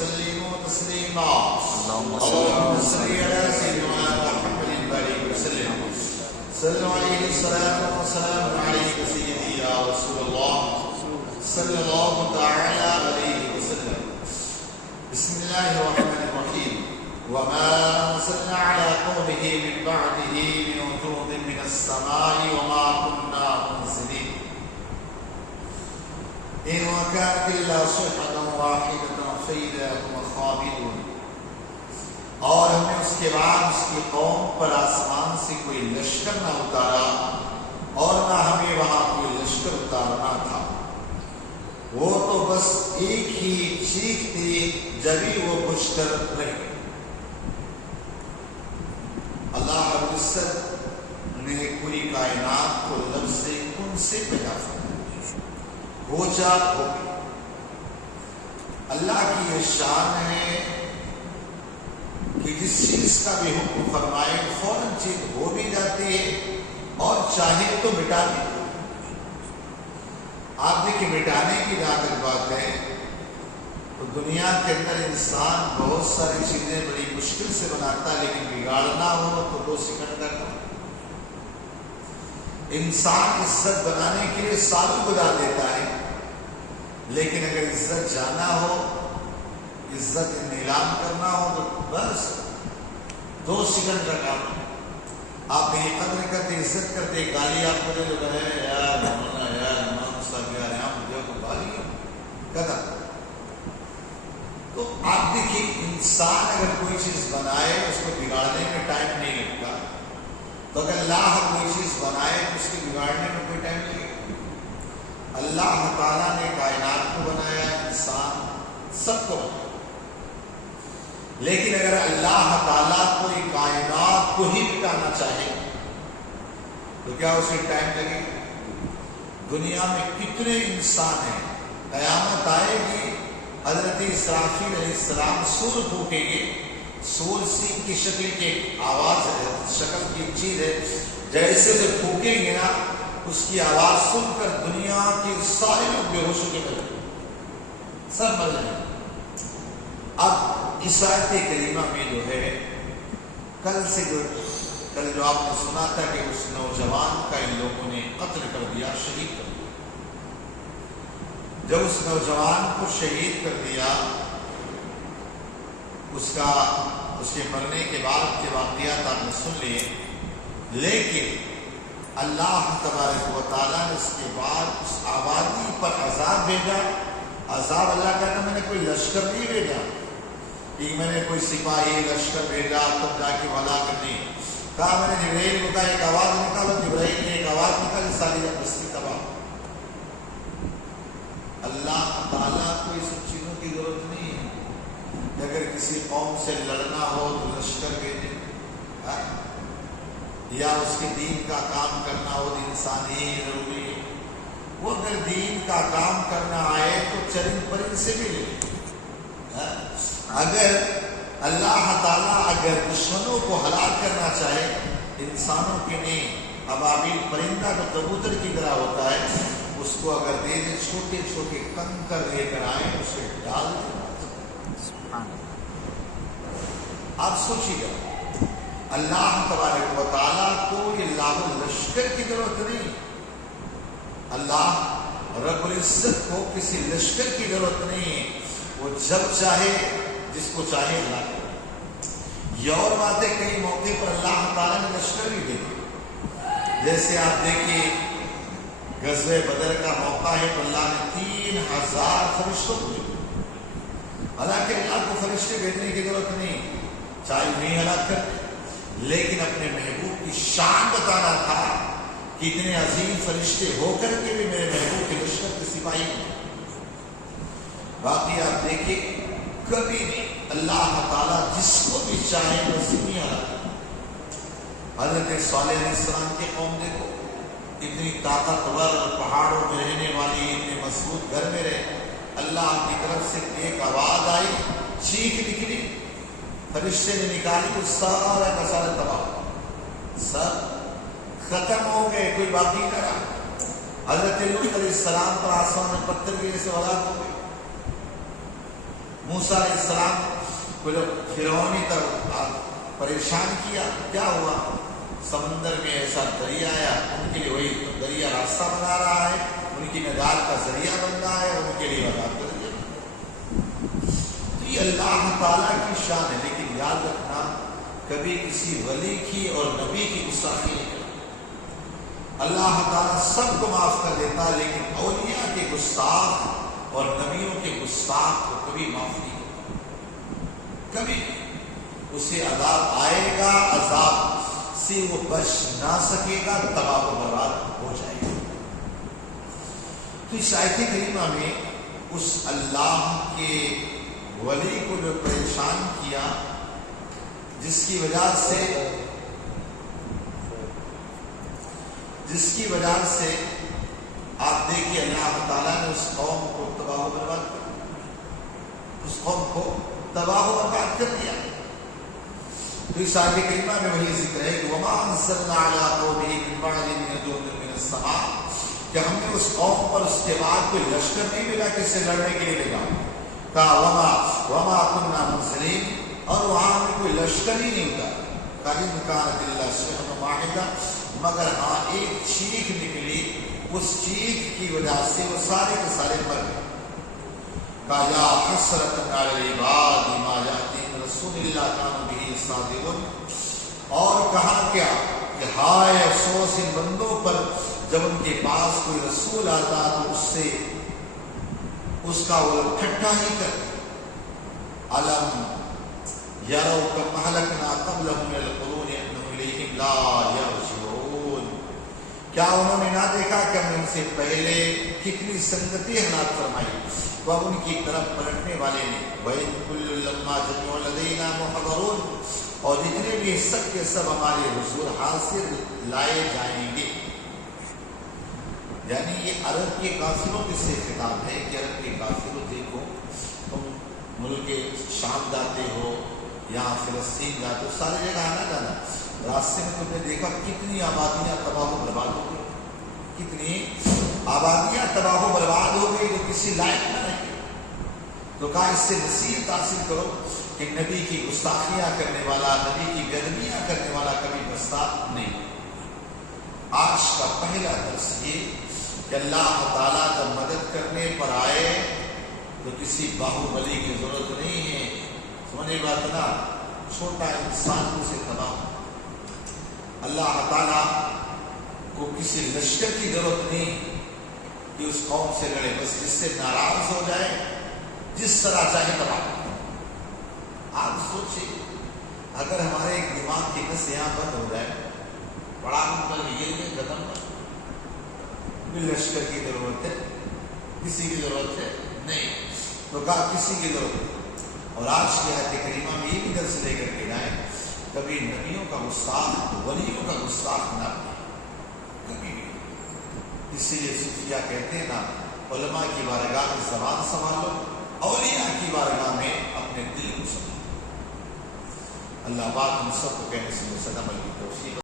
وسلموا تسليما اللهم صل على سيدنا محمد وبارك وسلم صلوا عليه الصلاة والسلام عليك سيدي يا رسول الله صلى الله تعالى عليه وسلم. بسم الله الرحمن الرحيم. وما أرسلنا على قومه من بعده من وجود من السماء وما كنا منزلين إن وكانت إلا صيحة واحدة فإذا هم خامدون. اور ہم نے اس کے بعد اس کی قوم پر آسمان سے کوئی لشکر نہ اتارا اور نہ ہمیں وہاں کوئی لشکر اتارنا تھا. وہ تو بس ایک ہی چیخ تھی جبھی وہ کچھ کر رہے. اللہ رب العزت نے پوری کائنات کو لفظ کن سے پیدا فرمایا. ہو جا ہو. اللہ کی یہ شان ہے کہ جس چیز کا بھی حکم فرمائے فوراً چیز ہو بھی جاتی ہے اور چاہے تو مٹا بھی. آپ دیکھیں مٹانے کی جہاں تک بات ہے تو دنیا کے اندر انسان بہت ساری چیزیں بڑی مشکل سے بناتا ہے لیکن بگاڑنا ہو تو 2 سیکنڈ کا کام. انسان عزت بنانے کے لیے سالوں گزار دیتا ہے لیکن اگر عزت جانا ہو عزت نیلام کرنا ہو تو بس 2 سیکنڈ کا کام. آپ میری قدر کرتے عزت کرتے گالی آپ کو دے دو یار مولانا یار امام صاحب یار یہاں مجھے کو گالی قدر. تو آپ دیکھیے انسان اگر کوئی چیز بنائے اس کو بگاڑنے میں ٹائم نہیں لگتا تو اگر اللہ کوئی چیز بنائے تو اس کے بگاڑنے میں کوئی ٹائم نہیں لگتا. اللہ تعالیٰ نے کائنات کو بنایا انسان سب کو بنایا لیکن اگر اللہ تعالیٰ کوئی کائنات کو ہی مٹانا چاہے تو کیا اسے ٹائم لگے. دنیا میں کتنے انسان ہیں قیامت آئے گی حضرت اسرافیل علیہ السلام سور پھونکیں گے. سور سینگ کی شکل کی ایک آواز ہے شکل کی ایک چیز ہے جیسے جو پھونکیں گے نا اس کی آواز سن کر دنیا کے سارے لوگ بے ہوش ہو کے مر جائیں سب مر جائیں. اب اس آیت کریمہ میں جو ہے کل جو آپ نے سنا تھا کہ اس نوجوان کا ان لوگوں نے قتل کر دیا شہید کر دیا. جب اس نوجوان کو شہید کر دیا اس کے مرنے کے بعد کے واقعات آپ نے سن لیے لیکن اللہ تبارک و تعالیٰ نے اس کے بعد اس آبادی پر عذاب بھیجا. عذاب اللہ کہتا میں نے کوئی لشکر نہیں بھیجا کہ میں نے کوئی سپاہی لشکر بھیجا تب جا کے ولا کرنی کہا. میں نے جبرائیل کو کہا ایک آواز نکالو. جبرائیل نے ایک آواز نکالی ساری بستی تباہ. اللہ تعالیٰ کو اس چیزوں کی ضرورت نہیں ہے. اگر کسی قوم سے لڑنا ہو تو لشکر بھیجے یا اس کے دین کا کام کرنا ہو انسانی ضروری ہے. وہ اگر دین کا کام کرنا آئے تو چرند پرند سے بھی لے. اگر اللہ تعالیٰ اگر دشمنوں کو ہلاک کرنا چاہے انسانوں کے نہیں ابابیل پرندہ جو کبوتر کی طرح ہوتا ہے اس کو اگر دے دے چھوٹے چھوٹے کنکر لے کر آئے اسے ڈال دیں. آپ سوچیے گا اللہ تبارک و تعالیٰ کو یہ لاکھوں لشکر کی ضرورت نہیں. اللہ رب العزت کو کسی لشکر کی ضرورت نہیں. وہ جب چاہے جس کو چاہے اللہ کرے. یہ اور بات ہے کئی موقع پر اللہ تعالیٰ نے لشکر بھی دے. جیسے آپ دیکھیے غزوہ بدر کا موقع ہے تو اللہ نے 3000 فرشتوں کو دے. حالانکہ اللہ کو فرشتے بھیجنے کی ضرورت نہیں چاہے نہیں ہلاک کرتے لیکن اپنے محبوب کی شان بتانا تھا کہ اتنے عظیم فرشتے ہو کر کے بھی میرے محبوب کے لشکر کے سپاہی ہیں. باقی آپ دیکھیں کبھی نہیں اللہ تعالیٰ جس کو بھی چاہے بس نہیں ہلاک. حضرت صالح علیہ السلام کی قوم دیکھو اتنی طاقتور پہاڑوں میں رہنے والی اتنے مضبوط گھر میں رہے. اللہ کی طرف سے ایک آواز آئی چیخ نکلی فرشتے نے نکالی تو سارا کا سارا تباہ سب ختم ہو گئے کوئی باقی نہ رہا. حضرت لوط علیہ السلام پر آسمان میں پتھر گرنے سے ہلاک ہو گئے. موسیٰ علیہ السلام کو جب فرعون نے پریشان کیا، کیا ہوا؟ سمندر میں ایسا دریا آیا، ان کے لیے وہی دریا راستہ بنا رہا ہے، ان کی نجات کا ذریعہ بن رہا ہے، ان کے لیے نجات کا ذریعہ۔ تو یہ اللہ تعالیٰ کی شان ہے، لیکن یاد رکھنا کبھی کسی ولی کی اور نبی کی گستاخی نہیں کرتا۔ اللہ تعالیٰ سب کو معاف کر دیتا، لیکن اولیاء کے گستاخ اور نبیوں کے گستاخ کو کبھی معاف نہیں کرتا، کبھی اسے عذاب آئے گا، عذاب سے وہ بچ نہ سکے گا، تباہ و برباد ہو جائے گا۔ تو اس آیت کریمہ میں اس اللہ کے ولی کو جو پریشان کیا، جس کی وجہ سے آپ دیکھیے اللہ تعالیٰ نے اس قوم کو تباہ و برباد کر دیا، اس قوم کو تباہ و برباد کر دیا۔ تو اس آیت کریمہ میں وہی ذکر ہے کہ وَمَا أَنزَلْنَا عَلَىٰ قَوْمِهِ مِن بَعْدِ مِنَ جُندٍ مِّنَ السَّمَاءِ، کہ ہم نے اس قوم پر اس کے بعد کوئی لشکر نہیں ملا کہ اس سے لڑنے کے لیے لگا، کہا وَمَا كُنَّا مُنزِلِينَ، اور وہاں ہمیں کوئی لشکر ہی نہیں ہوتا، کَإِنْ كَانَتِ إِلَّا صَيْحَةٌ وَاحِدَةٌ، مگر ہاں ایک چیخ نکلی، اس چیخ کی وجہ سے وہ سارے کے سارے مر گئے۔ کہا یا حسرۃ علی العباد ما یأتیہم رسول الا کانوا بہ یستہزئون، اور کہا کیا کہ ہائے افسوس ان بندوں پر جب ان کے پاس کوئی رسول آتا تو اس کا وہ ٹھٹھا ہی کرتے۔ الم یروا کم اہلکنا قبلہم من القرون انہم الیہم لا یرجعون، کیا انہوں نے نہ دیکھا کہ ہم نے ان سے پہلے کتنی سنگتی ہلاک فرمائی، تو اب ان کی طرف پلٹنے والے نہیں۔ وَإِن كُلٌّ لَمَّا جَمِيعٌ لَدَيْنَا مُحْضَرُونَ، اور جتنے بھی سب کے سب ہمارے حضور حاضر لائے جائیں گے۔ یعنی یہ عرب کے کافروں کے سے خطاب ہے کہ عرب کے کافروں دیکھو، تم ملک شام جاتے ہو یا فلسطین جاتے ہو، ساری جگہ آنا جانا، راستے میں تم نے دیکھا کتنی آبادیاں تباہ و برباد ہو گئی، کتنی آبادیاں تباہ و برباد ہو گئی جو کسی لائق نہ رہی۔ تو کہا اس سے نصیحت حاصل کرو کہ نبی کی گستاخیاں کرنے والا، نبی کی بےادبیاں کرنے والا کبھی بستا نہیں۔ آج کا پہلا درس یہ کہ اللہ تعالیٰ جب مدد کرنے پر آئے تو کسی باہوبلی کی ضرورت نہیں ہے، سمجھے بات نا، چھوٹا انسان اسے تباہ۔ اللہ تعالیٰ کو کسی لشکر کی ضرورت نہیں کہ اس قوم سے لڑے، بس جس سے ناراض ہو جائے، جس طرح چاہے تباہ۔ آپ سوچیے اگر ہمارے ایک دماغ کی نس یہاں بند ہو جائے، بڑا مطلب یہ میں قدم پر لشکر کی ضرورت ہے، کسی کی ضرورت ہے نہیں، تو کہا کسی کی ضرورت ہے۔ اور آج کی آیت کریمہ میں یہ بھی درس لے کر کے جائیں، کبھی نبیوں کا گستاخ، ولیوں کا گستاخ نہ کبھی بھی۔ اسی لیے صوفیہ کہتے ہیں نا، علماء کی بارگاہ میں زبان سنبھالو، اولیاء کی بارگاہ میں اپنے دل کو سنبھالو۔ اللہ پاک ہم سب کو کہنے سے عمل کی توفیق